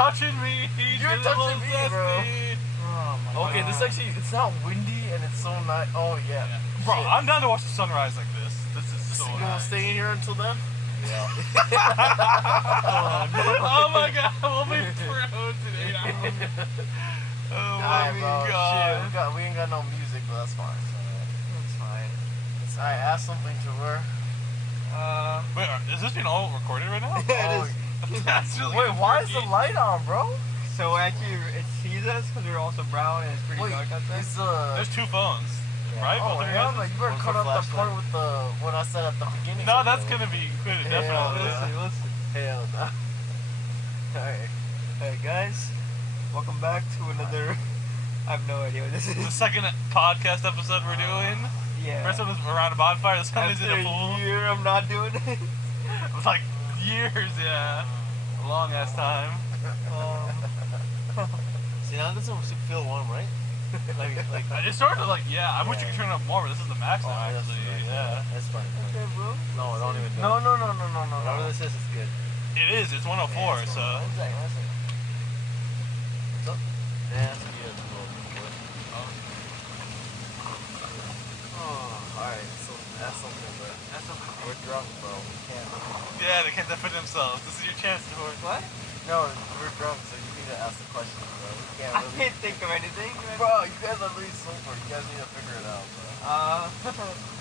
touching me. You're touching me, bro. Oh my God. Okay, this actually, it's not windy and it's so nice. Oh, yeah. Bro, Shit. I'm down to watch the sunrise like this. This is so You nice. gonna stay in here until then? Yeah. Oh my God, we'll be frozen. Oh my God. Shit, we ain't got no music, but that's fine. That's fine. Alright, ask something to her. Wait, is this being all recorded right now? Yeah, it is. That's really Wait, why is the freaky. light on, bro? So actually, it sees us because we're also brown and it's pretty dark outside. There's two phones, right? Oh, Both of hell no, yours? you better One cut for out the part flashlight. with what I said at the beginning. No, that's gonna be included, definitely. Listen. Hell no. Alright. Hey guys, welcome back to another. I have no idea what this The is. second podcast episode we're doing. Yeah. First one was around a bonfire, this one is After in a pool. a year, I'm not doing it. It was like years, yeah. A long ass time. See, now this one should feel warm, right? like. It started like, yeah, I wish you could turn it up more, but this is the max now, that's actually. nice. Yeah. That's fine. Okay, bro. No, don't even do it. No. Whatever this is good. It is, it's 104, so. One second. What's up? Yeah, that's good. Alright, so that's something, bro. That's something. We're drunk, bro. We can't. Yeah, they can't defend themselves. This is your chance to What? No, we're drunk, so you need to ask the questions, bro. We can't I really. can't think of anything. Bro, you guys are really sober. You guys need to figure it out, bro.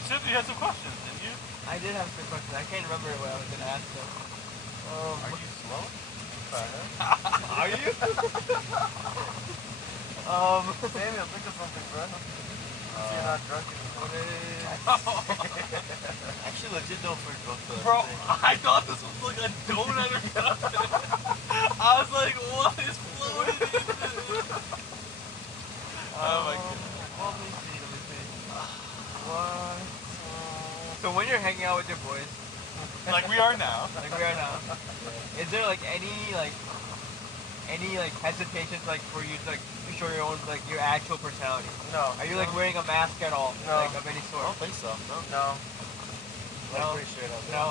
You had some questions, didn't you? I did have some questions. I can't remember what I was gonna ask them. Are you slow? Kinda. Are you? Samuel, think of something, bro. Since you're not drunk anymore. Actually, legit don't feel drunk though. Bro, I thought this was like a donut or something. I was like, what is floating in this? Oh my God. Let me see. What? So when you're hanging out with your boys, Like we are now. like we are now, is there like any hesitations like for you to like to show your own like your actual personality? No. Are you like wearing a mask at all? No. Like of any I sort? don't think so. No. Like No. pretty straight up. No.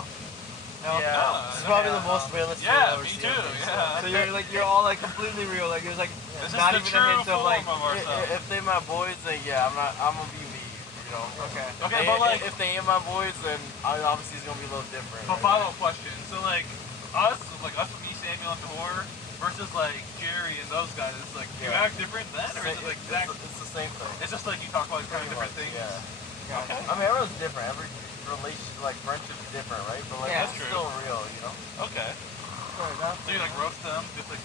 No. Yeah. No. This is probably the most realistic Yeah, I've ever me seen. too, yeah. So you're all like completely real. Like there's like This not is even the a true hint of form like. of ourselves. If they my boys, then yeah, I'm gonna be me. You know. Okay. Okay, but like, if they ain't my boys, then obviously it's gonna be a little different. but follow-up question. So like, us, me, Samuel, and Tor, versus like Jerry and those guys, it's like, do you Yeah. act different then, or is it like exact? It's the same thing. It's just like you talk about kind of different things. Yeah. Okay. I mean, everyone's different. Every relationship, like friendship's different, right? But like, Yeah, it's that's still real, you know. Okay. So you like roast them, just like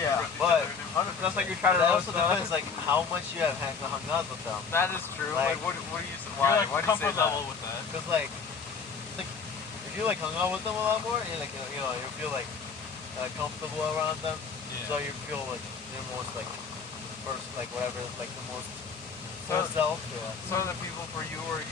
Yeah, roast each but other and- Just like you're trying to that roast also them. depends, like how much you have hung out with them. That is true. Like, Like, what do you You're why? like Why do you say comfort that? level with that. Cause like if you like hung out with them a lot more, you like you feel like comfortable around them. Yeah. So you feel like you're most like first, like whatever, like the most So- self. Yeah. Some of the people for you, or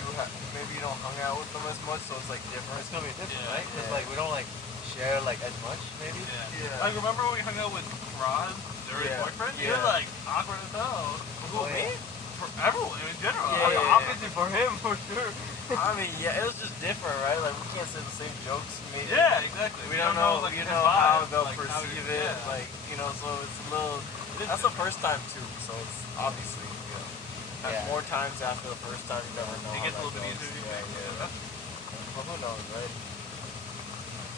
maybe you don't hung out with them as much, so it's like different. It's gonna be different, Yeah. right? Cause Yeah. like we don't like share like as much, maybe. Yeah. Yeah. Like remember when we hung out with Roz, their Yeah. boyfriend? Yeah. You're like awkward as hell. Who, me? For everyone in general. Yeah, Like, yeah. Opposite for him for sure. I mean, yeah, it was just different, right? Like we can't say the same jokes. Maybe. Yeah, exactly. We don't know, like, you his know how vibe, they'll like, how perceive he- it, yeah. like so it's a little. That's the first time too, so it's obviously Yeah. more times after the first time you never know. It how gets a that little bit goes. easier. Yeah, yeah. Well, who knows, right?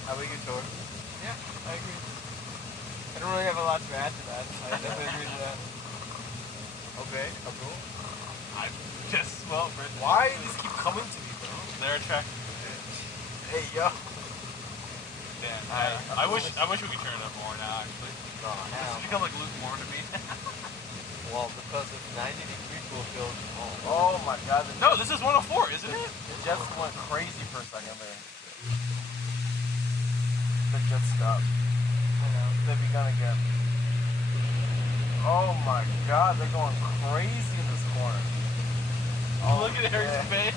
How about you, Tor? Yeah. I agree. I don't really have a lot to add to that. I definitely agree with that. Okay, cool. I just, well, Brit, Why do these keep coming to me, bro? they're attracted to it. Hey, yo. Damn. Alright, I wish we could turn it up more now, actually. No, It's hell. become like lukewarm to me. Well, because it's 90 degrees, we'll feel. Oh my God. No, this is 104, isn't it? The Jets went crazy for a second there. The Jets stopped. They begun again. Oh my God, they're going crazy in this corner. Look at Eric's yeah. face.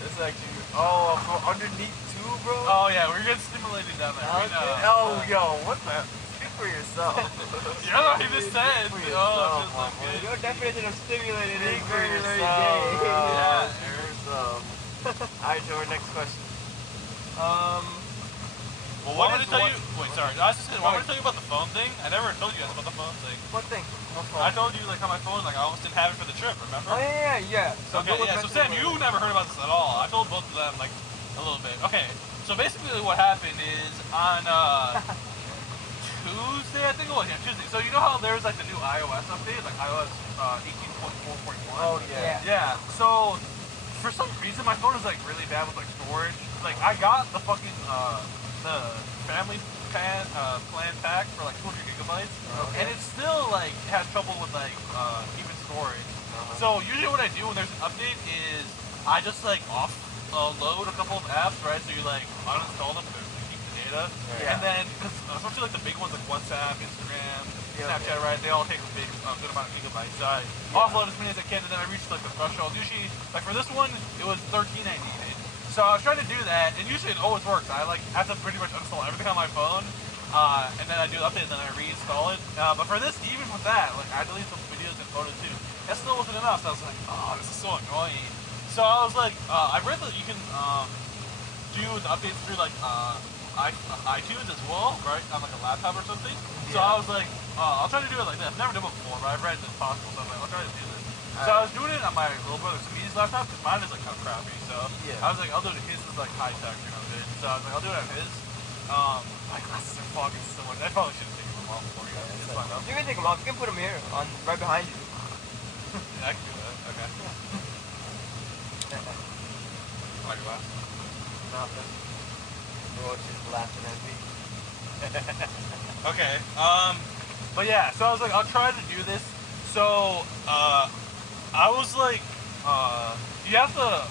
This is actually. Oh, from underneath too, bro. Oh yeah, we're getting stimulated down there. We know. Oh, yo, what the? Speak for yourself. You know what he just said? For Oh, yourself, just my like boy. good. Your definition of stimulated is Speak for very, very yourself. gay. Yeah, For Eric. yourself. Alright, so our next question. Well, What what is did I tell what- you? Wait, sorry. I was just saying, what did I tell you about the phone thing? I never told you guys about the phone thing. What thing? What phone? I told you like how my phone, like I almost didn't have it for the trip. Remember? Oh yeah. So Okay, Bill was yeah. So mentioning Sam, you never heard about this at all. I told both of them like a little bit. Okay. So basically, what happened is on Tuesday, I think it was. Yeah, Tuesday. So you know how there's like the new iOS update, like iOS 18.4.1. Oh yeah. Yeah. So for some reason, my phone is like really bad with like storage. Like I got the fucking the family plan pack for like 200 gigabytes, and it still like has trouble with like even storage. So usually what I do when there's an update is I just like load a couple of apps, right? So you like uninstall them to keep the data, and then because especially like the big ones like WhatsApp, Instagram, Snapchat, right? They all take a big good amount of gigabytes. So I offload as many as I can, and then I reach like the threshold. Usually, like for this one, it was 13 I needed. So I was trying to do that, and usually it always works. I like have to pretty much uninstall everything on my phone, and then I do the update, and then I reinstall it. But for this, even with that, like I delete some videos and photos too. That still wasn't enough. So I was like, oh, this is so annoying. So I was like, I read that you can do the updates through like iTunes as well, right? On like a laptop or something. So I was like, I'll try to do it like that. I've never done it before, but I've read it's possible. So I'm like, I'll try to do this. So I was doing it on my little brother Samee's laptop because mine is like kind of crappy. So I was like, I'll do it. His is like high tech, you know, good. So I was like, I'll do it on his. My glasses are fogging so much. I probably should have taken them off for you. It's fine though. You can take them off. You can put them here, on right behind you. Yeah, I can do that. Okay. My glasses. Nothing. Roach is laughing at me. Okay. But yeah, so I was like, I'll try to do this. So, I was like, you have to.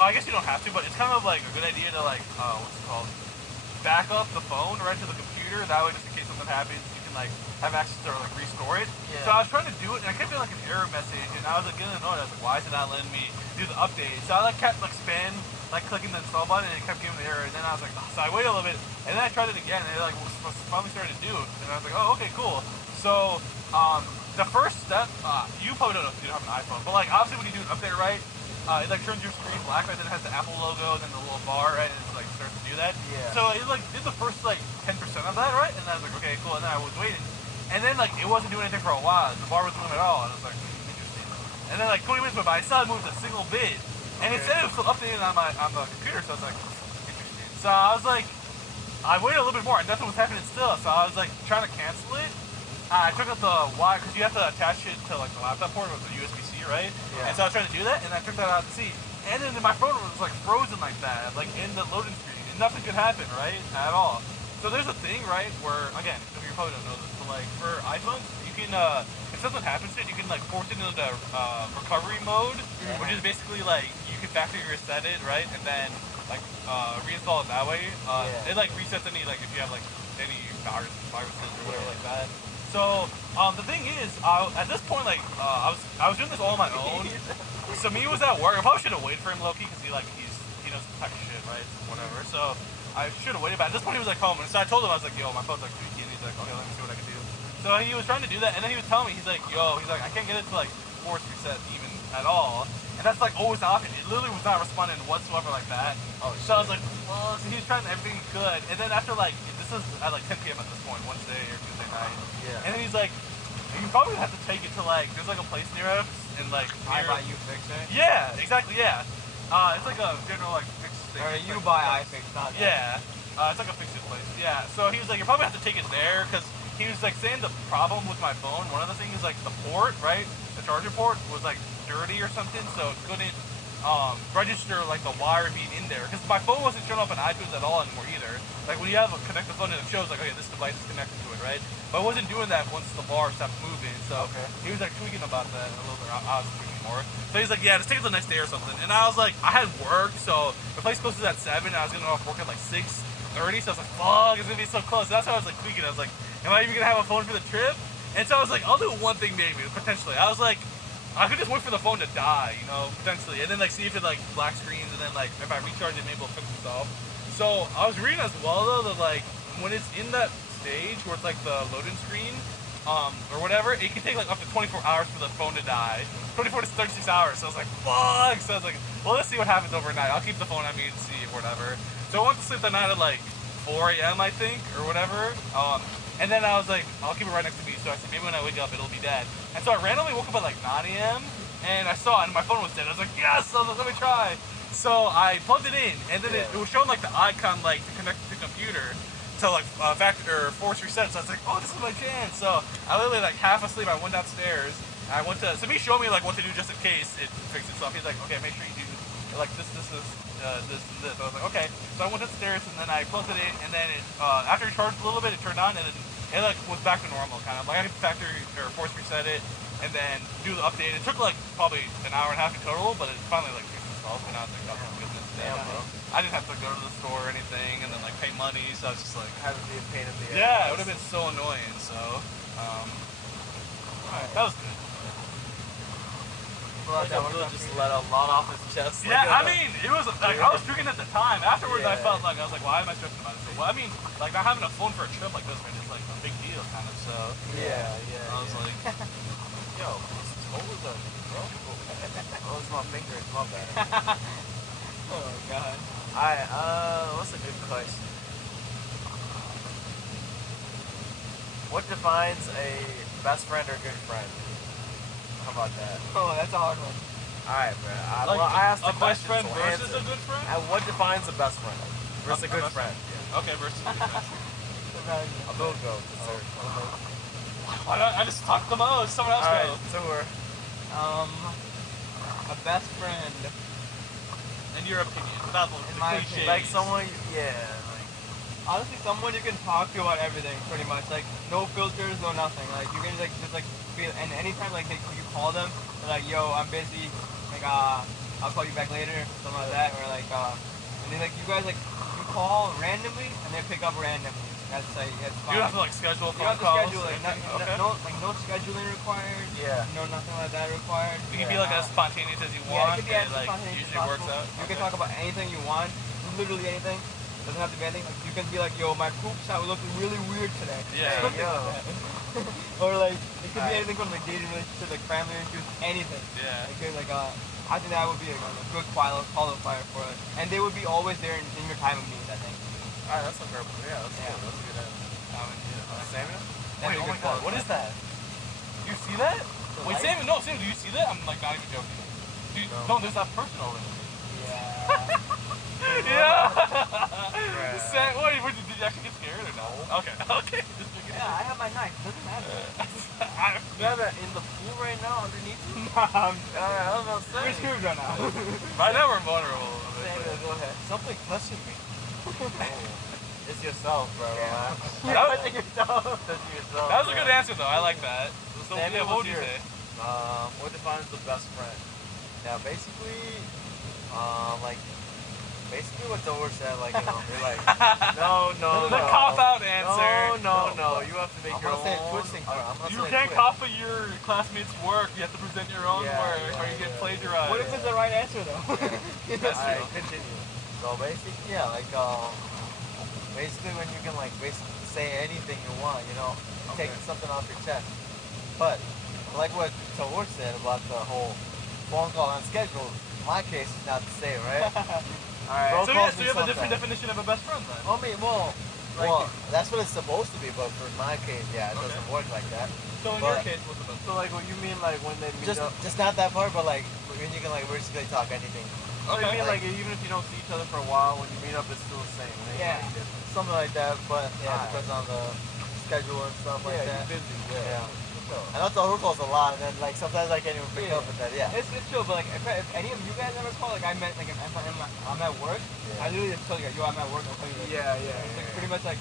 I guess you don't have to, but it's kind of like a good idea to like, what's it called? Back up the phone right to the computer. That way, just in case something happens, you can like have access to like restore it. Yeah. So I was trying to do it, and I kept getting like an error message, and I was like getting annoyed. I was like, why is it not letting me do the update? So I like kept like like clicking the install button, and it kept giving me the error. And then I was like, oh. So I waited a little bit, and then I tried it again, and it like finally started to do it. And I was like, oh, okay, cool. So the first step, you probably don't know if you don't have an iPhone, but like obviously when you do an update, right? It like turns your screen black, right? Then it has the Apple logo, and then the little bar, right? And it like starts to do that. Yeah. So it like did the first like 10% of that, right? And I was like, okay, cool. And then I was waiting, and then like it wasn't doing anything for a while. The bar wasn't moving at all, and I was like, interesting. And then like 20 minutes went by, I saw it moved a single bit, and it said it was still updating on the computer. So I was like, interesting. So I was like, I waited a little bit more, and nothing was happening still. So I was like trying to cancel it. I took out the wire because you have to attach it to like the laptop port with the USB-C, right? Yeah. And so I was trying to do that, and I took that out to see. And then my phone was like frozen like that, like in the loading screen, and nothing could happen, right? At all. So there's a thing, right, where again, you probably don't know this, but like for iPhones, you can if something happens to it, you can like force it into the recovery mode, which is basically like you can factory reset it, right, and then like reinstall it that way. It like resets any like if you have like any viruses or whatever like that. So the thing is, at this point, like I was doing this all on my own. So me was at work. I probably should have waited for him, low-key, because he knows the type of shit, right? Whatever. So I should have waited. But at this point, he was like home, and so I told him, I was like, yo, my phone's like tweaking. He's like, okay, let me see what I can do. So he was trying to do that, and then he was telling me, he's like, I can't get it to like force reset even at all. And that's like always the option. It literally was not responding whatsoever like that. So I was like, well, so he was trying everything he could. And then after like, this was at like 10 p.m. at this point, Wednesday or Tuesday night. Yeah. And then he's like, you probably have to take it to like, there's like a place near us, and like I buy you fix it. yeah, exactly, yeah. It's like a general like fix thing. Or you like, buy iFix, not yeah. It's like a fix it place. Yeah. So he was like, you probably have to take it there because he was like saying the problem with my phone. One of the things is like the port, right? The charger port was like dirty or something, so it couldn't register like the wire being in there. Because my phone wasn't showing up on iTunes at all anymore either. Like when you have a connected phone, it shows like, okay, this device is connected to it, right? But it wasn't doing that once the bar stopped moving. So he was like tweaking about that a little bit. I was tweaking more. So he's like, yeah, just take it the next day or something. And I was like, I had work, so the place closes at 7, and I was getting off work at like 6:30. So I was like, fuck, it's gonna be so close. So that's why I was like tweaking. I was like, am I even gonna have a phone for the trip? And so I was like, I'll do one thing maybe, potentially. I was like, I could just wait for the phone to die, you know, potentially, and then like see if it like black screens, and then like if I recharge it, maybe it'll fix itself. So I was reading as well though that like when it's in that stage where it's like the loading screen, or whatever, it can take like up to 24 hours for the phone to die. 24 to 36 hours. So I was like, fuck. So I was like, well, let's see what happens overnight. I'll keep the phone on me and see whatever. So I went to sleep that night at like 4 a.m. I think, or whatever. And then I was like, I'll keep it right next to me. So I said, maybe when I wake up, it'll be dead. And so I randomly woke up at like 9 a.m. and I saw it, and my phone was dead. I was like, yes, I was like, let me try. So I plugged it in, and then it was showing like the icon like to connect to the computer to like factor or force reset. So I was like, oh, this is my chance. So I literally like half asleep. I went downstairs. I went to he showed me like what to do just in case it fixed itself. He's like, okay, make sure you do like this is this and this. I was like, okay. So I went upstairs and then I plugged it in, and then it after it charged a little bit, it turned on, and then it like was back to normal kind of. Like I could factory or force reset it and then do the update. It took like probably an hour and a half in total, but it finally like fixed itself. And I was like, oh my goodness, Damn, bro. I didn't have to go to the store or anything and then like pay money. So I was just like, Had to be a pain in the ass. yeah, it would have been so annoying. So that was good. Well, Abdul just let a lot off his chest. Yeah, I Like, mean, it was like I was drinking at the time. Afterwards, I Yeah. felt like I was like, why am I stressing about it? Well, I mean, like not having a phone for a trip like this, man, is like a big deal, kind of. So yeah. I was like, yo, his toes are broke. Oh, it's my finger. It's my bad. Oh god. Alright, what's a good question? What defines a best friend or good friend? How about that? Oh, that's a hard one. Alright, bro. like I asked the a best question, friend so versus answer. a good friend. And what defines a best friend versus a good best friend? Okay, versus a good friend. Abdul go. Sir. Why don't I just talk the most? Someone else Alright, go. so we're A best friend. In your opinion, without the In my cliches. opinion. like someone, yeah. Honestly, someone you can talk to about everything, pretty much. Like, no filters, no nothing. Like, you can just like feel. And anytime like you call them, they're like, "Yo, I'm busy. Like, I'll call you back later," something like that. Or like, and then like you guys like you call randomly and they pick up randomly. That's like it's You fine. don't have to like schedule You phone don't have to calls. schedule or it. anything? Okay. No scheduling required. Yeah. No, nothing like that required. You can be like as spontaneous as you Yeah, want, it could be and as like spontaneous as usually works possible. out. You can talk about anything you want, literally anything. Doesn't have to be anything. Like, you can be like, "Yo, my poop sound looking really weird today." Yeah. Something Yo. like that. Or like it could be anything from like dating relationship, like family issues, anything. Yeah. It could I think that would be a good qualifier for it, and they would be always there in your time of need. I think. Alright, that's a fair point. Yeah, that's Yeah. good. That's a good answer. Samuel? That's Wait, a oh good my god, what is that? You see that? Wait, light? Sam, no, Sam, do you see that? I'm like not even joking. Dude, no, there's that person over there. Yeah. Yeah. Sam, wait, did you actually get scared or no? Okay, okay. Just checking. Yeah, I have my knife. Doesn't matter. You have it in the pool right now underneath you? I'm I was about to We're say. screwed right now. Right now we're vulnerable. Samuel, go ahead. Something touching me. It's yourself, bro. Relax. You're touching yourself. Touching yourself. That was a good answer though. I like that. So Samuel, yeah, what would what's you yours? say? What defines the best friend? Now, basically, basically what Dover said, like, you know, they're like, no, The cop-out answer. No, you have to make I'm your gonna say it own. twisting, bro. I'm gonna You say can't twist. copy your classmates' work. You have to present your own Yeah, work, yeah, or you get yeah. plagiarized. What if it's the right answer though? That's Alright, true. continue. So basically, yeah, like, basically when you can, like, basically say anything you want, you know, take something off your chest. But, like what Tahor said about the whole phone call on schedule, my case is not the same, right? So, Alright. yeah, so you have a different definition of a best friend then. I mean, well, that's what it's supposed to be, but for my case, yeah, it Okay. doesn't work like that. So in your case, what's the best So like, what you mean like when they meet Just, up? just not that part, but like when you can like basically talk anything. So you Okay. mean like even if you don't see each other for a while, when you meet up, it's still the same. It ain't Yeah. like different. Something like that, but yeah, Alright. depends on the schedule and stuff like Yeah, that. you're busy. Yeah. So, I know Tahor calls a lot, and then like sometimes I can't even pick Yeah. up with that. Yeah. It's chill, but like if any of you guys ever call, like I meant like if I'm at work, Yeah. I literally just tell you, yo, I'm at work. I'll tell you. yeah, yeah. It's like pretty much like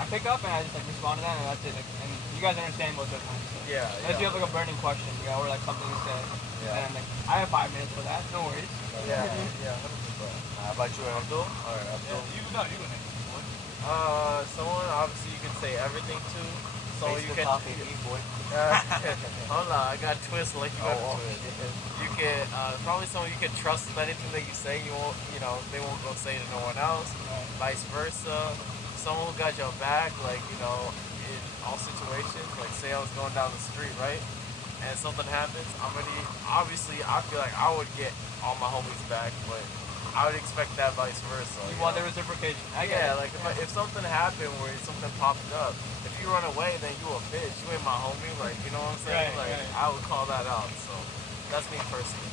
I pick up and I just like respond to that and that's it. Like, and you guys understand most of the time. So. Yeah. Unless you have like a burning question, you know, or like something to say. Yeah. And like I have 5 minutes for that. No worries. Yeah. Yeah. 100%. How about you, Abdul? Or Abdul? You go next. Someone obviously you can say everything to. So you Facebook can. coffee, me, boy. Hold on, I got twist like you got Oh, twist. You can probably someone you can trust in anything that you say. You won't, they won't go say to no one else. Vice versa. Someone who got your back, like in all situations. Like say I was going down the street, right, and something happens. Obviously I feel like I would get all my homies back, but I would expect that vice versa. You You want know? the reciprocation. I get Yeah, it. like if something happened where something popped up, if you run away, then you a bitch. You ain't my homie. Like, you know what I'm saying? Right, Like, right. I would call that out. So that's me personally.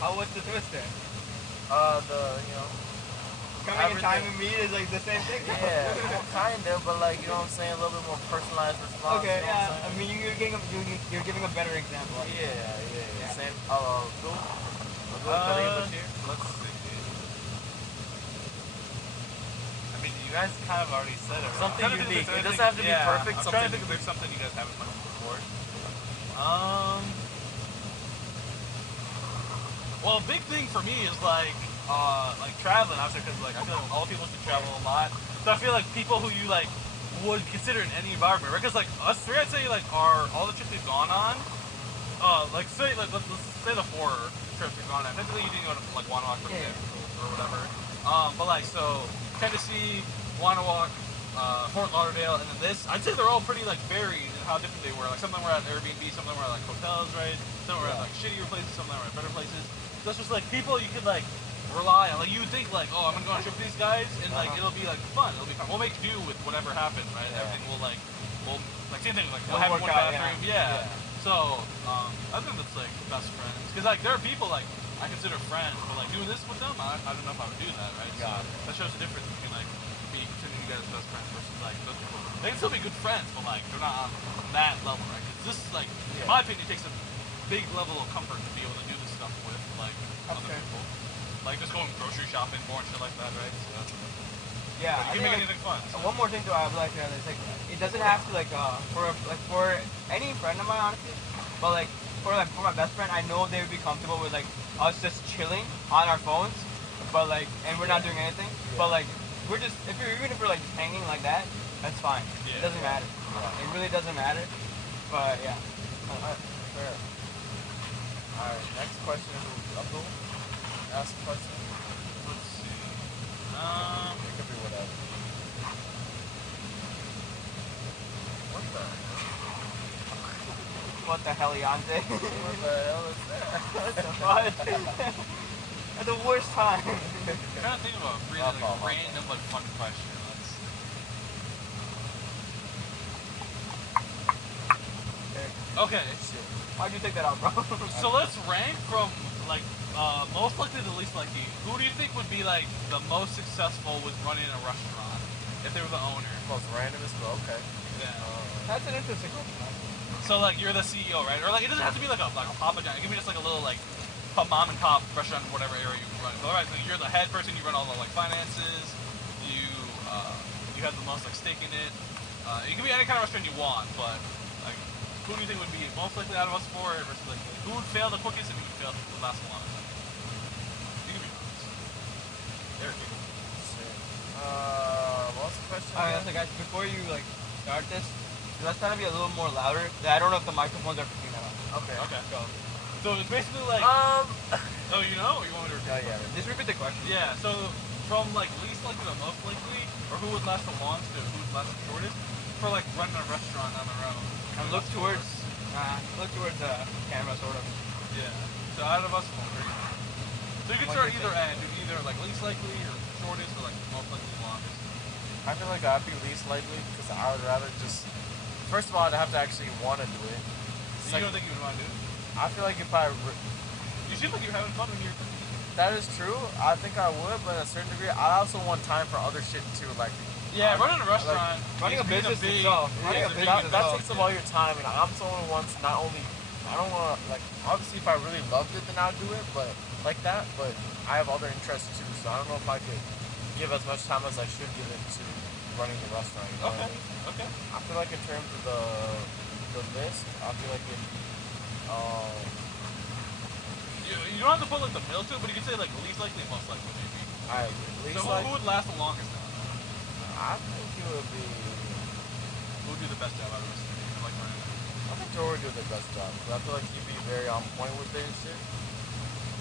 How was the twist there? You know, Coming in time everything. and meet is like the same thing. Yeah, well, kind of, but like, you know what I'm saying? A little bit more personalized response. Okay, You know yeah. what I I'm saying? mean, you're giving a better example. I guess. Yeah. Yeah. Same. Abdul? Kareem Bashir? Let's see. I mean, you guys kind of already said it. Right? Something I'm trying to think unique. if It there's doesn't have to be anything- perfect, I'm trying to something think if there's something you guys haven't mentioned before. Well, a big thing for me is like traveling. Obviously, because like I feel like all people should travel a lot. So I feel like people who you like would consider in any environment, right? Because like us three, I'd say like all the trips we've gone on. Like say like let's say the 4 trips we've gone on. Technically, you didn't go to like Wanawak for Yeah. or whatever. But like so Tennessee, Wanawak, Fort Lauderdale, and then this. I'd say they're all pretty like varied in how different they were. Like some of them were at Airbnb, some of them were at like hotels, right? Some were at like shittier places, some of them were at better places. So it's just like people you could like rely on. Like you would think like, oh, I'm gonna go on a trip with these guys, and like it'll be like fun. It'll be fun. We'll make do with whatever happens, right? Yeah. Everything will we'll like same thing. Like we'll It'll have work one out, bathroom, yeah. So I think that's like best friends, because like there are people like I consider friends, but like doing this with them, I don't know if I would do that, right? Got So that shows the difference between like me considering you guys as best friends versus like those people. They can still be good friends, but like they're not on that level, right? Because this like, in my opinion, takes a big level of comfort to be able to do this stuff with like other Okay. people. Like just going grocery shopping more and shit like that, right? So, Yeah, you I can think make anything fun. So. one more thing to add, like, is like it doesn't have to for any friend of mine, honestly. But like for my best friend, I know they would be comfortable with like us just chilling on our phones, but like and we're not doing anything. But like we're just even if we're like just hanging like that, that's fine. Yeah. It doesn't matter. It really doesn't matter. But yeah. Alright, fair. Alright, next question is Abdul. Ask a question. Let's see. It could be whatever. What the hell? What the heliante? What the hell is that? What? At the worst time. I'm trying to think of a really like, random but fun question. Let's see. Okay. Why'd you take that out, bro? So let's rank from like most likely to least likely. Who do you think would be like the most successful with running a restaurant if they were the owner? Most randomest, but okay. Yeah. That's an interesting question. So like you're the CEO, right? Or like it doesn't have to be like a Papa John. It can be just like a little like mom and pop restaurant in whatever area you run. So alright, so you're the head person. You run all the like finances. You have the most like stake in it. It can be any kind of restaurant you want, but like who do you think would be most likely out of us four versus like who would fail the quickest and who would fail the last the longest? You can be honest. Eric, you can. What's the question? Alright, again? so guys, before you like start this, let's try to be a little more louder. I don't know if the microphones are picking that up. Okay. Okay. Go. So it's basically like oh you know or you want me to repeat? Yeah. Just repeat the question. Yeah, so from like least likely to most likely, or who would last the longest to who would last the shortest, for like running a restaurant on their own. And look towards the camera, sort of. Yeah. So out of us three. So you can What start do you either end, either like least likely or shortest or like most likely longest. I feel like I'd be least likely because I would rather just. First of all, I'd have to actually want to do it. So you don't think you would want to do it? I feel like if I. You seem like you're having fun when you're cooking. That is true. I think I would, but at a certain degree, I also want time for other shit too. Like, Yeah, running a restaurant, running a being business big, itself, running a is business big- that itself. takes up all your time, and I'm someone who wants not only. I don't want to like. Obviously, if I really loved it, then I'd do it. But like that. But I have other interests too, so I don't know if I could give as much time as I should give it to running the restaurant. You know what I Okay. mean? Okay. I feel like in terms of the list, I feel like You don't have to put like the middle to it, but you can say like least likely and most likely maybe. I at least So like who would last the longest then? I think it would be. Who would do the best job out of us? Like running it? I think Joe would do the best job. 'Cause I feel like he'd be very on point with it and shit.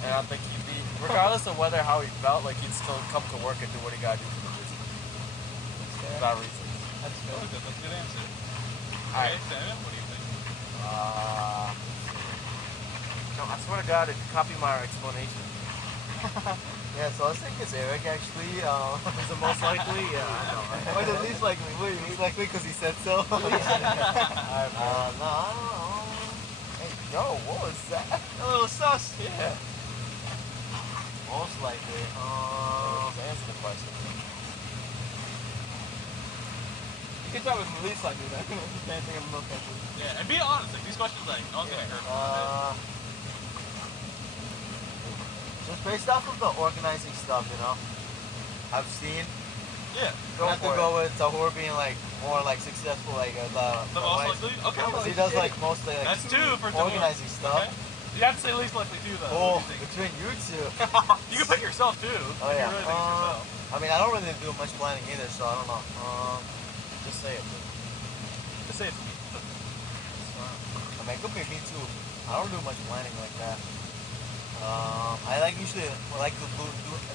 And I think he'd be, regardless of whether how he felt, like he'd still come to work and do what he gotta do for the business. For that reason. That's That was good. good. That's a good answer. Alright. Okay, Samuel, what do you think? No, I swear to God, if you copy my explanation. Yeah, so I think it's Eric actually. Is it most likely? Yeah, I know. Or the least likely. What do you He's mean? likely because he said so. Alright, bro. No, I don't know. Hey, yo, what was that? A little sus. Yeah. Most likely. Just answer the question. You can try with the least likely then. You can't think of most likely. Yeah, and be honest, like these questions, like no one's gonna hurt. Just based off of the organizing stuff, you know. I've seen. Yeah. You have to go with Tahor being like more like successful, like The most wife. likely? Okay. Because he does like mostly like That's two for Tahor. organizing stuff. Okay. You have to say least likely too, though. Oh, What do you think? between you two. You can pick yourself too. Oh yeah. You really think it's yourself. I mean, I don't really do much planning either, so I don't know. Just say it. Just say it's me. I mean, it could be me too. I don't do much planning like that. I like usually like to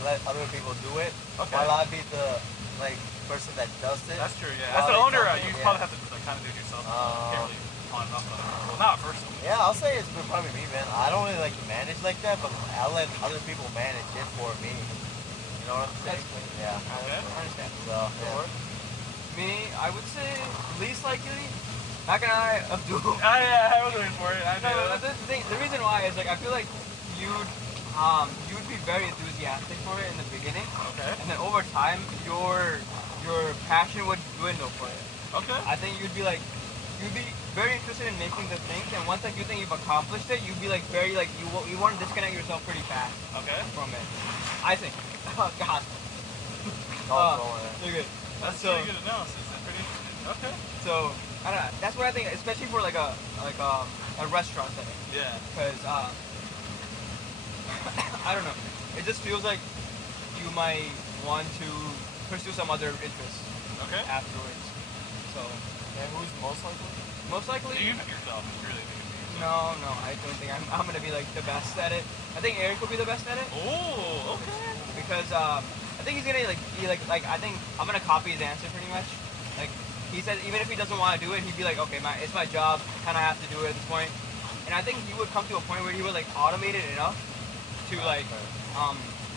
let other people do it. Okay. While I be the like person that does it. That's true, yeah. While As the they owner, tell me, you yeah. probably have to like, kind of do it yourself. Can't really pawn it off on other people. Not personally. Yeah, I'll say it's probably me, man. I don't really like to manage like that, but I'll let other people manage it for me. You know what I'm saying? That's Yeah. Okay. I understand. So, yeah. Me, I would say least likely. Mac and I, Abdul. I was waiting for it. I No, knew but that. the reason why is like I feel like you'd you'd be very enthusiastic for it in the beginning, Okay. and then over time your passion would dwindle for it. Okay. I think you'd be very interested in making the things, and once like you think you've accomplished it, you'd be like very like you want to disconnect yourself pretty fast Okay. from it. I think. Oh God. You're good. That's So- pretty good analysis. That's pretty interesting. Okay. So I don't know. That's what I think, especially for like a restaurant setting, Yeah. because I don't know. It just feels like you might want to pursue some other interests Okay. afterwards. So And who's most likely? most likely, Do you pick yourself? If you really think of me. no, I don't think I'm gonna be like the best at it. I think Eric will be the best at it Oh, okay. because I think he's gonna be like I think I'm gonna copy his answer pretty much. Like he said, even if he doesn't want to do it, he'd be like, okay, it's my job, kind of have to do it at this point. And I think he would come to a point where he would like automate it enough to like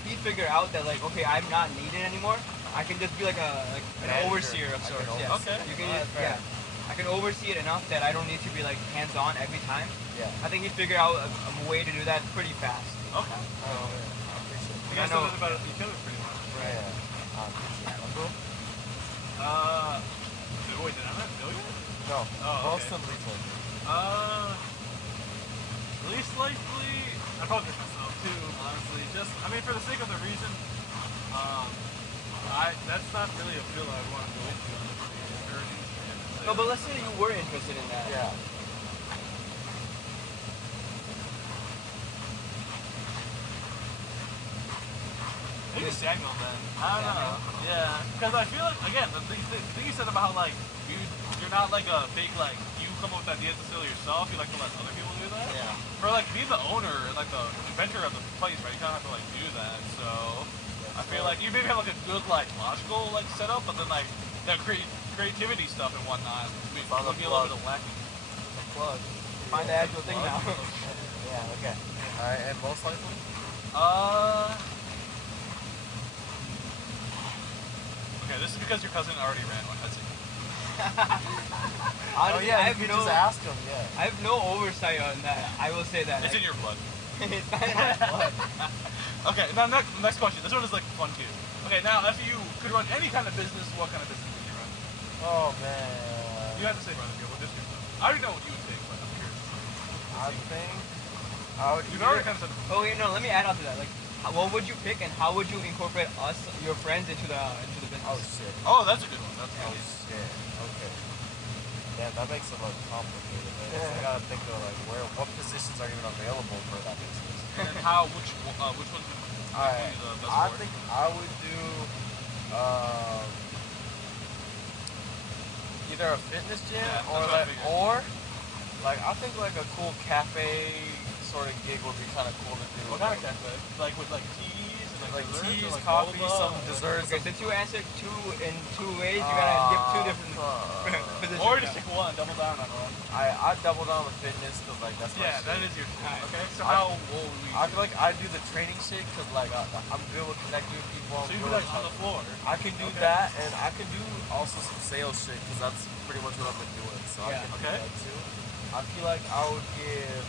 he'd figure out that like, okay, I'm not needed anymore. I can just be like an Manager. overseer of I can sorts. oversee. Yeah. Okay. You can Oh, just, that's fair. yeah. I can oversee it enough that I don't need to be like hands on every time. Yeah. I think he'd figure out a way to do that pretty fast. Okay. Oh, yeah. I appreciate it. You guys I know. know about each other pretty much. Yeah. I appreciate it. Uncle? Wait, did I not know yet? No. Oh, Most okay. of least likely. Least likely, I probably pick myself too, honestly. Just, I mean, for the sake of the reason, that's not really a field I'd want to go into. Honestly. No, but let's say you were interested in that. Yeah. Maybe Samuel then. I don't know. Yeah, because I feel like again the thing you said about how like you're not like a big like you come up with ideas necessarily yourself. You like to let other people do that. Yeah. For like being the owner and like the inventor of the place, right? You kind of have to like do that. So I feel like you maybe have like a good like logical like setup, but then like the creativity stuff and whatnot would be a little bit lacking. Plug. Find the actual thing now. Yeah, okay. Alright, and most likely? Okay, this is because your cousin already ran one. That's it. Honestly, yeah, I you have could no, just ask him, yeah. I have no oversight on that. I will say that. It's in your blood. It's not in my blood. Okay, now next question. This one is like fun too. Okay, now if you could run any kind of business, what kind of business would you run? Oh, man. You have to say run if you will, just yourself. I already know what you would think, but I'm curious. I think I would You've either- already kind of said. Oh, wait, no, let me add on to that. Like, what would you pick and how would you incorporate us, your friends, into the business? Oh, shit. Oh, that's a good one. That's Oh, nice. shit. Okay. Damn, that makes it look complicated, man. Yeah. I gotta think of like what positions are even available for that business. And then which ones would Alright, be the best I for? think I would do either a fitness gym Yeah, or that's what I like figured. I think like a cool cafe sort of gig would be kind of cool to do. What kind of cafe? Like with like teas and like desserts or, teas, like, coffee, boba, some or- desserts. Okay, since you answered two in 2 ways, you gotta give two different positions. Or just pick one, double down on one. I double down with fitness because like that's my Yeah, shit. that is your shit. Alright. Okay, so I- how will we? I feel like I do the training shit because like I'm good with connecting with people. So I'm you good be like on the floor. I can do Okay. that, and I can do also some sales shit because that's pretty much what I've been doing. So I Yeah. can do Okay. that too. I feel like I would give.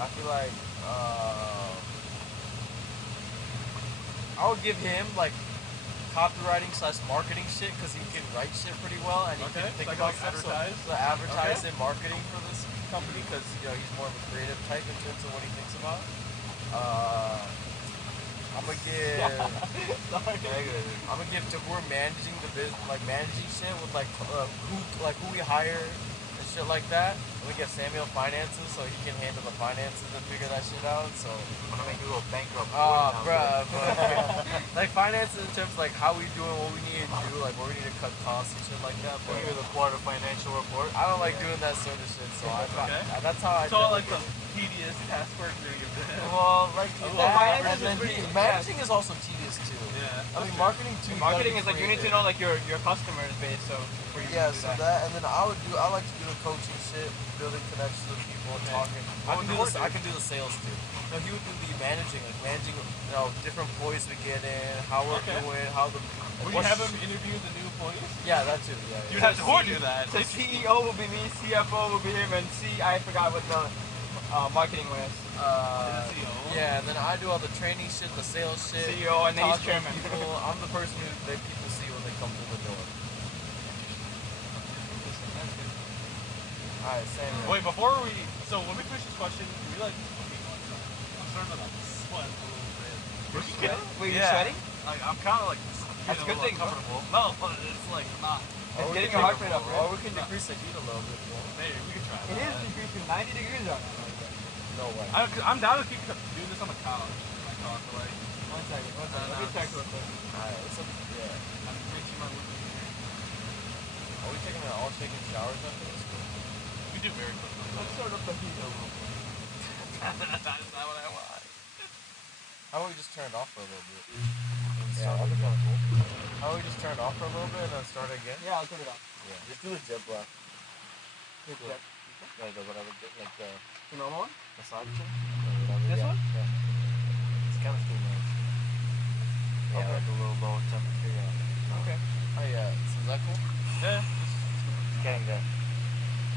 I feel like I would give him like copywriting / marketing shit because he can write shit pretty well and he Okay, can think so I can, about like, stuff. advertise? So advertise and marketing for this company because he's more of a creative type in terms of what he thinks about. I'm gonna give. I'm gonna give Tahur managing the business, like managing shit with who we hire and shit like that. I'm gonna give Samuel finances so he can handle the finances and figure that shit out. So I'm gonna make you a bankrupt. bruh, like finances in terms of like how we doing, what we need to do, like where we need to cut costs and shit like that. But You're the quarter financial report. I don't like doing that sort of shit, so Okay. that's how I. So like the delegate. tedious task work you're gonna give to him. Well, like Well, that, finances and then is pretty- managing is also tedious too. Yeah. I mean, marketing too. you Marketing gotta is be like you need to creative. know like your customer's base, so for you Yeah, to do so that, and then I like to do the coaching shit, building connections with people, talking. I can do the sales too. No, he would do the managing, different employees we get in, how we're Okay. doing, how the. Would you have him interview the new employees? Yeah, that too. Yeah. You'd yeah. have to do that. So CEO will be me, CFO will be him, and I forgot what the marketing was. CEO. Yeah, and then I do all the training shit, the sales shit. CEO, and then he's talking to chairman. People. I'm the person that people see when they come through the door. All right, Samuel. Wait, before we, so when we finish this question, can we like, I'm starting to like sweat a little bit. You're sweating? Wait, you're Yeah. sweating? I'm kind of like That's a good thing, bro. comfortable. No, but it's like not. It's getting your heart rate up, Or right? we can decrease the heat a little bit. Maybe we can try It that. is decreasing 90 degrees right now. No way. I'm down to keep doing this on the couch. My car for like, One second. Let me check real quick. Alright, yeah. I'm reaching my limit here. Are we taking showers after this? We do very quickly. Let's start up the heat a little bit. That's not what I want. How about we just turn it off for a little bit? Yeah, that'd be kind of cool. How about we just turn it off for a little bit and then start again? Yeah, I'll turn it off. Yeah. Just do the jet black. Good check. Like the whatever, like the The normal one? massage thing? Or whatever. This yeah. one? Yeah. It's kind of too nice. Yeah, Okay. like a little low temperature, yeah. Okay. Oh yeah, so is that cool? Yeah. Getting there.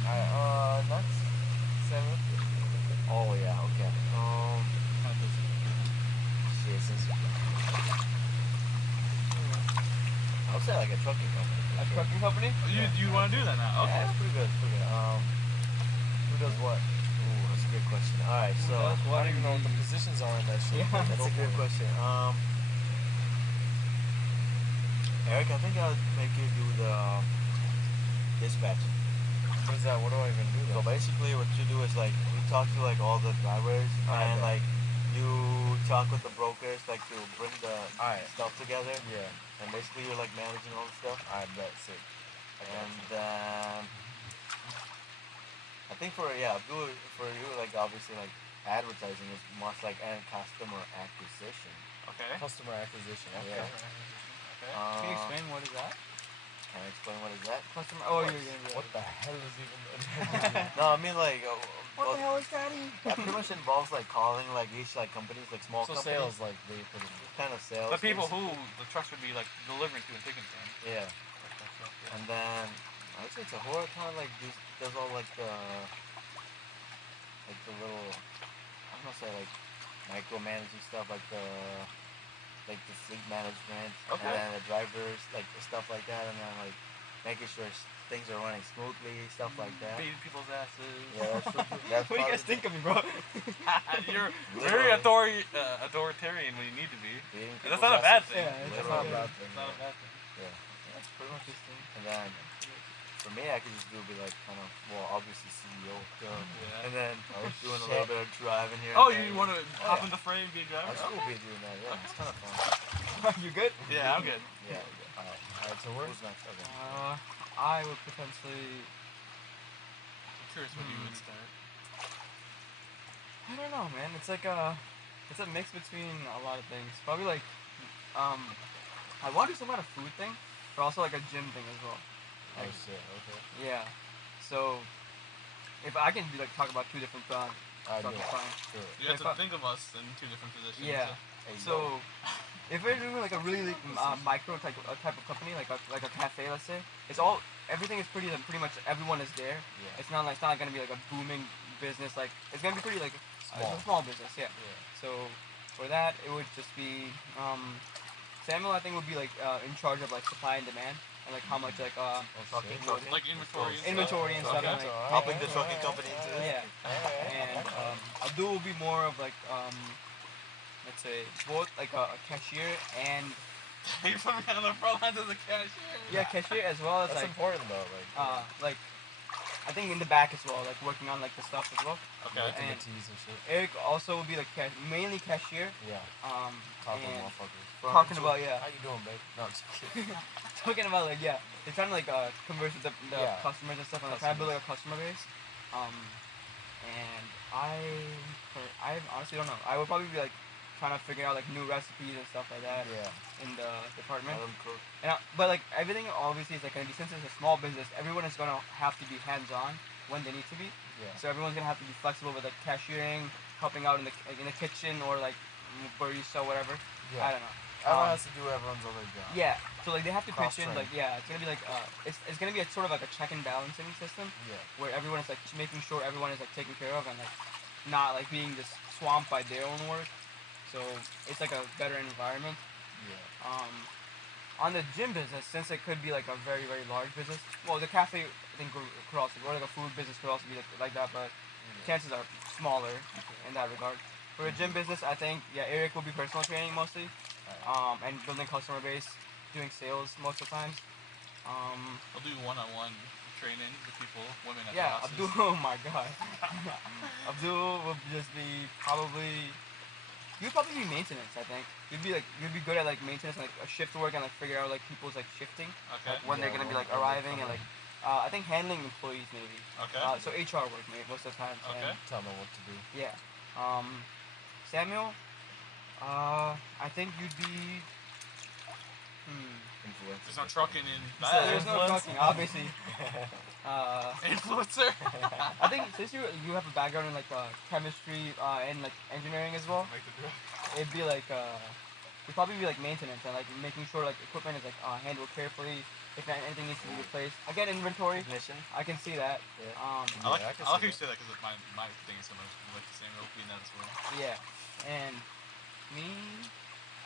Alright, next. 7. Oh yeah, okay. Shit, since I would say like a trucking company. for A sure. trucking company? You want to do that now? Yeah, Okay. it's pretty good. It's pretty good. Who does what? Ooh, that's a good question. All right, Who so does I what don't even know what the indeed? positions are in that shit. Yeah, That's a good question. Eric, I think I'll make you do the dispatching. What is that? What do I even do? So Then? basically, what you do is like you talk to like all the drivers, and bet. like you talk with the brokers, like to bring the Alright. stuff together. Yeah, And basically, you're like managing all the stuff. I bet. Sick. And then I think for you, like obviously like advertising is much like and customer acquisition. Okay. Customer acquisition. Okay. Yeah. Okay. Can you explain what is that? Can I explain what is that? Customer. Oh, you're gonna be What the hell is even? No, I mean like What the hell is that? that pretty much involves like calling like each like companies, like small So companies. sales, like they put it. Kind of sales. The people basically. who the trust would be like delivering to and taking from. Yeah. And then I would say Tahora kind of like does all like the little, I'm gonna say like micromanaging stuff, like the fleet management, Okay. and then the drivers, like stuff like that, and then like making sure things are running smoothly, stuff like that. Beating people's asses. Yeah, that's true. That's What do you guys probably think of me, bro? You're Literally. very authoritarian when you need to be. beating And that's people's not a bad asses. thing. Yeah, That's Literally. not a bad thing. It's not a bad thing. Yeah. That's pretty much this thing. And then for me, I could just be like kind of, well, obviously CEO. Yeah. And then I was doing a little bit of driving here. Oh, and you there. want to hop yeah. in the frame, be a I driver? still be doing that. Yeah, it's kind of fun. You good? Yeah, I'm good. Yeah. Alright, so where's Who's next? Okay. I would potentially. I'm curious when you would start. I don't know, man. It's like It's a mix between a lot of things. Probably like, I want to do some kind of food thing, but also like a gym thing as well. Oh Like, shit. Okay. yeah. So, if I can like talk about two different I do. stuff, fine. Sure. You have If to I- think of us in two different positions. Yeah. Hey, So, if we're doing like a really micro type of company, like a cafe, let's say, it's all everything is pretty much everyone is there. Yeah. It's not gonna be like a booming business. Like it's gonna be pretty like Small. it's a small business. Yeah. Yeah. So for that, it would just be Samuel. I think would be like in charge of like supply and demand and like how much like Trucking. Like inventory. inventory and stuff. And, like, Helping the trucking company too. yeah. And Abdul will be more of like let's say both like a cashier and You put me on the front lines as a cashier. yeah, cashier as well as That's like important though. Like I think in the back as well, like working on like the stuff as well. Okay. making the and- teas and shit. Eric also will be like mainly cashier. Yeah. Um, Talking and motherfuckers. talking about yeah, How you doing, babe? No, I'm just kidding. talking about like yeah, they're trying to like converse with the Yeah. customers and stuff, and like, trying to build like a customer base. And I honestly don't know. I would probably be like trying to figure out like new recipes and stuff like that Yeah. in the department. Let 'em cook. And but like everything obviously is like gonna be since it's a small business, everyone is gonna have to be hands on when they need to be. Yeah. So everyone's gonna have to be flexible with like cashiering, helping out in the kitchen or like barista or whatever. Yeah. I don't know. Everyone has to do everyone's other job. Yeah. So like they have to pitch in Cross-train. like yeah, it's gonna be like it's gonna be a sort of like a check and balancing system Yeah. where everyone is like making sure everyone is like taken care of and like not like being just swamped by their own work. So it's like a better environment. Yeah. On the gym business, since it could be like a very very large business, well the cafe I think could also or like a food business could also be like that, but chances are smaller in that regard. For a gym business, I think yeah Eric will be personal training mostly, and building customer base, doing sales most of the times. I'll do one-on-one training with people, women at Yeah, classes. Abdul. Oh my god, Abdul will just be probably. You'd probably be maintenance, I think. You'd be good at like maintenance, and, like a shift work, and like figure out like people's like shifting, Okay. when they're gonna be like arriving, and like I think handling employees maybe. Okay. So HR work maybe most of the time. Okay. Tell them what to do. Yeah. Samuel, I think you'd be. Influence. There's no trucking in There's that. no talking, obviously. Influencer. I think since you have a background in like chemistry and like engineering as well, Like the drill. it'd be like it'd probably be like maintenance and like making sure like equipment is like handled carefully. If anything needs to be replaced, again inventory. Ignition. I can see that. Yeah. I like Yeah, I can how see you say that because my thing is similar. I like the same rope being that as well. Yeah, and me,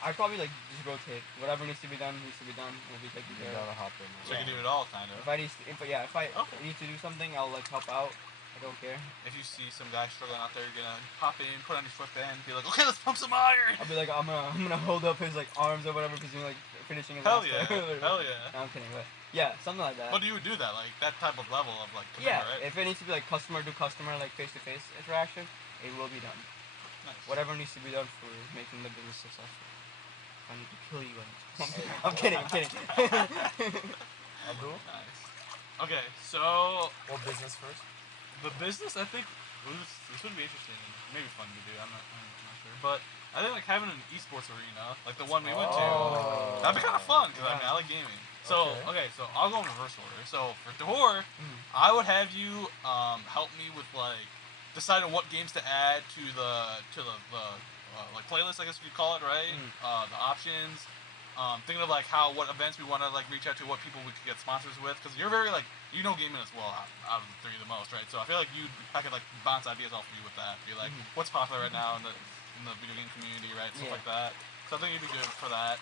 I'd probably like just rotate. Whatever needs to be done needs to be done. Will be taken You care of. gotta hop in. So you can do it all, kind of. If I Okay. need to do something, I'll like help out. I don't care. If you see some guy struggling out there, you're gonna pop in, put on your sweatband, be like, okay, let's pump some iron. I'll be like I'm gonna hold up his like arms or whatever because he's like finishing his Hell last yeah, part. hell yeah. No, I'm kidding, but yeah, something like that. But you would do that, like that type of level of like Yeah, commitment, right? if it needs to be like customer to customer, like face to face interaction, it will be done. Nice. Whatever needs to be done for making the business successful. I need to kill you. I'm kidding. I'm kidding. Abdul? Nice. Okay, so What business first? the business, I think, this would be interesting and maybe fun to do. I'm not sure, but I think like having an esports arena, like the one we went to, Oh. that'd be kind of fun because I like gaming. So Okay. so I'll go in reverse order. So for Dahor, I would have you help me with like deciding what games to add to the like playlist, I guess you could call it, right? The options. Thinking of like what events we want to like reach out to, what people we could get sponsors with, because you're very like you know gaming as well out of the three the most, right? So I feel like I could like bounce ideas off of you with that. Be like, what's popular right now in the video game community, right? Stuff like that. So I think you'd be good for that.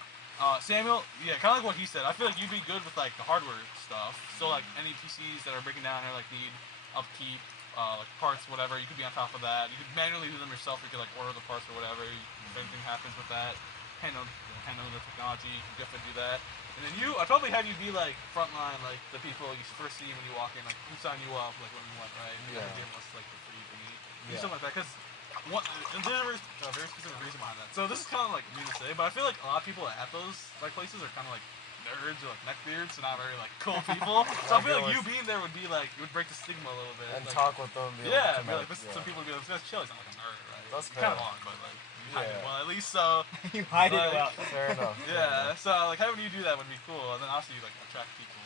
Samuel, yeah, kind of like what he said. I feel like you'd be good with like the hardware stuff. So like any PCs that are breaking down or like need upkeep, like parts, whatever, you could be on top of that. You could manually do them yourself. You could like order the parts or whatever. If anything happens with that, handle the technology. You could definitely do that. And then I'd probably have you be like frontline, like the people you first see when you walk in, like who signed you up, like when you went, right? And Yeah. give us like the free to meet. Do Yeah. something like that, because and there's a very specific reason behind that. So this is kind of like mean to say, but I feel like a lot of people at those like places are kind of like nerds or like neckbeards, so not very like cool people. So I feel like you being there would be like it would break the stigma a little bit. And like, talk with them. yeah, be connect, like some people would be like, this guy's chill, he's not like a nerd, right? That's It's kind of fair. odd, but like you hide it Yeah. well, at least so. You hide it Like, well. Fair enough. fair Yeah, enough. so like having you do that would be cool, and then also you like attract people.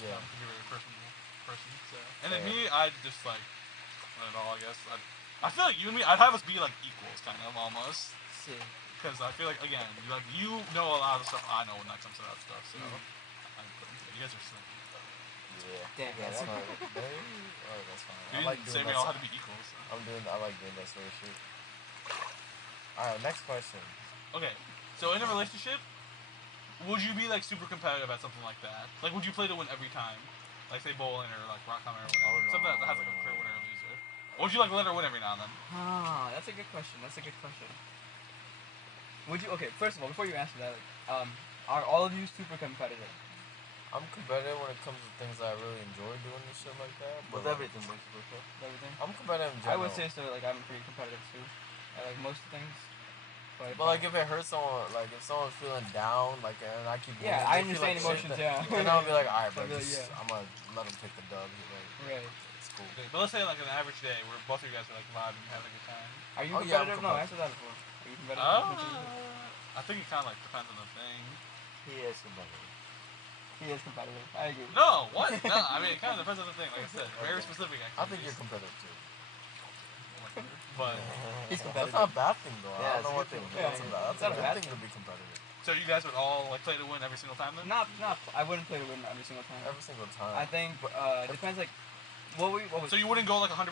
Yeah. Because you're a very personable person. So, and then Fair. me, I'd just like, not at all, I guess. I feel like you and me, I'd have us be like equals, kind of almost. See. Because I feel like again, you know a lot of the stuff I know when it comes to that stuff. So, you guys are slick. Yeah. Damn, Yeah, that's that's fine. Alright, that's fine. You I like didn't say doing we that. all had to be equals. I like doing that sort of shit. Alright, next question. Okay, so in a relationship, would you be like super competitive at something like that? Like, would you play to win every time? Like, say bowling or like rock climbing or whatever. Oh, no. Something that has like a clear winner or loser. Or would you like let her win every now and then? Ah, that's a good question. Would you? Okay, first of all, before you answer that, are all of you super competitive? I'm competitive when it comes to things that I really enjoy doing and shit like that. With But everything, basically. Everything? I'm competitive in I general. would say so. Like I'm pretty competitive too. I like most things. But But like if it hurts someone, like if someone's feeling down, like and I keep Yeah, winning, I they feel understand like shit, emotions, then- yeah. Then I'll be like, alright, bro, I'll be like, just, yeah. I'm gonna let them take the dub. Like, Right. it's cool. Okay, but let's say like an average day where both of you guys are like vibing and having a good time. Are you Oh, yeah, I'm competitive? No, answer competitive. that before. Are you competitive? I think it kind of like depends on the thing. He is competitive. He is competitive. I agree. No, what? No, I mean it kind of depends on the thing. Like I said, very specific activities. I think you're competitive too. But He's That's competitive. not a bad thing though. Yeah, I it's don't a know what good thing. thing. Yeah, That's it's a not a good bad thing to thing. be competitive. so you guys would all like play to win every single time then? Not. I wouldn't play to win every single time. Every single time. I think depends like what was So you wouldn't go like 100%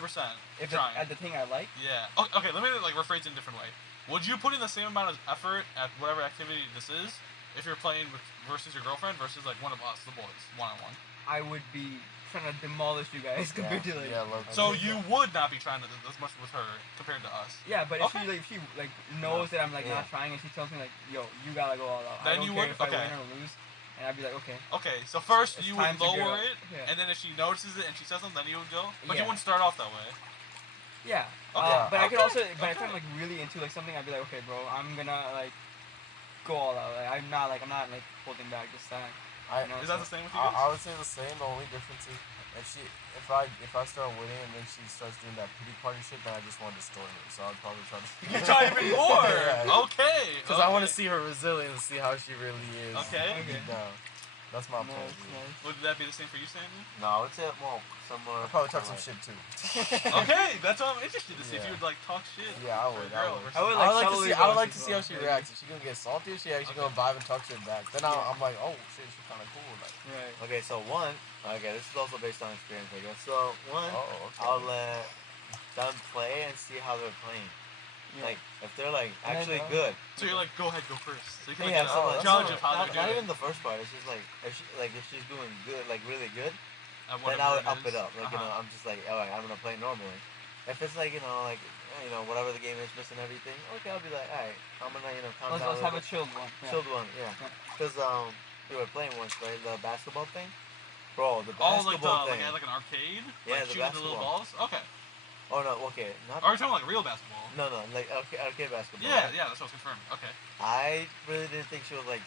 if trying. at the thing I like. Yeah. Okay, let me like rephrase it in a different way. Would you put in the same amount of effort at whatever activity this is if you're playing versus your girlfriend versus like one of us, the boys, one on one? I would be trying to demolish you guys compared to like. yeah, look. So you would not be trying to as much with her compared to us. Yeah, but Okay. if she knows that I'm like Yeah. not trying and she tells me like, yo, you gotta go all out. I Then don't you care would- if I okay. win or lose, and I'd be like, okay. Okay, so first It's you time would to go. lower it, Yeah. and then if she notices it and she says something, then you would go. But Yeah. you wouldn't start off that way. Yeah. Okay. But I could Okay. also, but if I'm like really into like something, I'd be like, okay, bro, I'm gonna like go all out. Like I'm not like holding back this time. I, You know, Is that so- the same with you guys? I would say the same. The only difference is if I start winning and then she starts doing that pity party shit, then I just want to destroy her. So I'd probably try to. You try even more. Yeah. Okay. Because I want to see her resilience and see how she really is. Okay. Deep down. That's my point. Nice, of view. nice. Would that be the same for you, Sammy? No, I would say more similar. I'd probably talk to, some shit too. Okay, that's what I'm interested to see if Yeah. you would like talk shit. Yeah, I for would. a girl I would. versus- I would, I would like to subtly see. I would go like to as see how well, she maybe. reacts. Is she gonna get salty or is she actually gonna vibe and talk shit back? Then I'm like, oh shit, she's kind of cool. Like, Right. Okay, so one. Okay, this is also based on experience, I guess. So one, oh, okay. I'll let them play and see how they're playing. Yeah. Like if they're like And then, actually good. So you're like, go ahead, go first. So you can Yeah, like, so get a like, judge no, of how not, they're not doing. even the first part. It's just like if she's doing good, like really good, At then whatever I'll up is. it up. Like Uh-huh. I'm just like, all right, I'm gonna play normally. If it's like whatever the game is, missing everything, okay, I'll be like, all right, I'm gonna calm Let's down. have a chilled one. Yeah. chilled one, yeah. Yeah. Because we were playing once, right? The basketball thing, bro. The Oh, like basketball like thing. at like an arcade? Yeah, like the shooting the little balls? Okay. Oh no, okay, not. Are you talking like real basketball? No, like arcade basketball. Yeah, yeah, that's what I was confirming. Okay. I really didn't think she was like,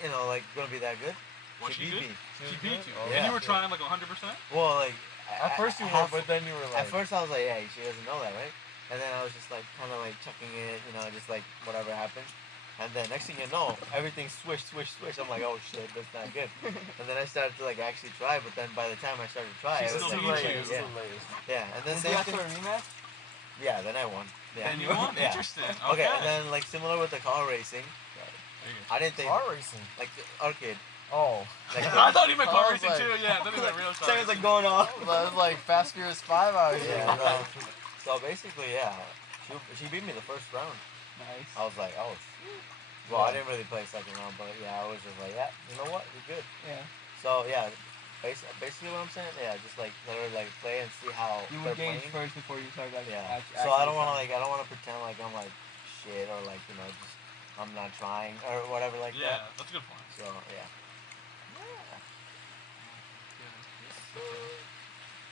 gonna be that good. Was she good? beat me. She beat you. Oh, And yeah. you were trying like 100%? Well, like At first you were, but then you were like. At first I was like, yeah, she doesn't know that, right? And then I was just like, kind of like chucking it, just like whatever happened. And then next thing you know, everything swish. I'm like, oh shit, that's not good. And then I started to like actually try, but then by the time I started to try, She's it was still like, beating you. yeah. And then Did same you ask thing. for a rematch? Yeah, then I won. Yeah. And you won? Yeah. Interesting. Okay, and then like similar with the car racing, There you go. I didn't think Car racing. like the arcade. Oh. Like, I thought you meant car I was racing like- too. Yeah, that is like real car Sam's racing. like going off. That was like Fast Furious 5 out here. yeah. So basically, yeah, she beat me the first round. Nice. I was like, oh. Well, I didn't really play second round, but yeah, I was just like, yeah, you know what, you're good. Yeah. So yeah, basically what I'm saying, yeah, just like let her like play and see how You they're would gauge playing. first before you start like. Yeah. actually So I don't trying. want to pretend like I'm like shit or like just I'm not trying or whatever like Yeah, that. that's a good point. So yeah.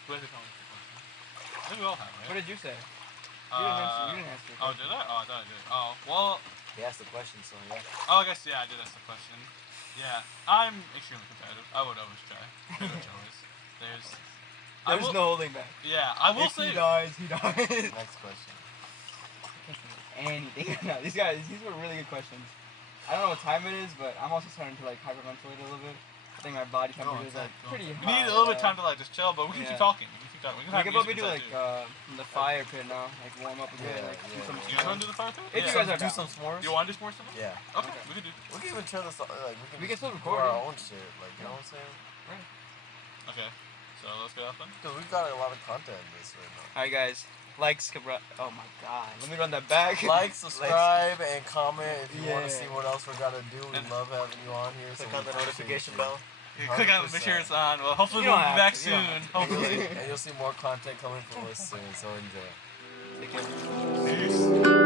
Who has a comment? I think we all have, What right? did you say? You didn't answer. Oh, did I? Oh, I thought I did. Oh, well, He asked the question, so yeah. I guess, yeah, I did ask the question. Yeah, I'm extremely competitive. I would always try. Pretty much always. I There's will- no holding back. Yeah, I will If say. he dies, he dies. Next question. anything. No, these were really good questions. I don't know what time it is, but I'm also starting to like hyperventilate a little bit. I think my body temperature is like pretty We high. need a little bit of time to like just chill, but we can keep talking. We can keep talking. We can probably do like the fire pit now, like warm up a bit, like do some. You guys want to do the fire pit? If you guys are do down. some s'mores. You want to do s'mores tonight? Yeah. Okay, we can do. We can even turn this like We can still do record our it. own shit. Like you know what I'm saying? Okay, so let's get off then. Because we've got a lot of content in this right now. Alright guys, like, subscribe. Oh my god, let me run that back. Like, subscribe, and comment if you want to Yeah. see what else we're gonna do. We love having you on here. Click so on the we notification appreciate bell. You click on it, make sure it's on. Well, hopefully You we'll don't be have back to, you don't soon. have to. Hopefully. And you'll see more content coming from us soon. So enjoy. Take care. Peace.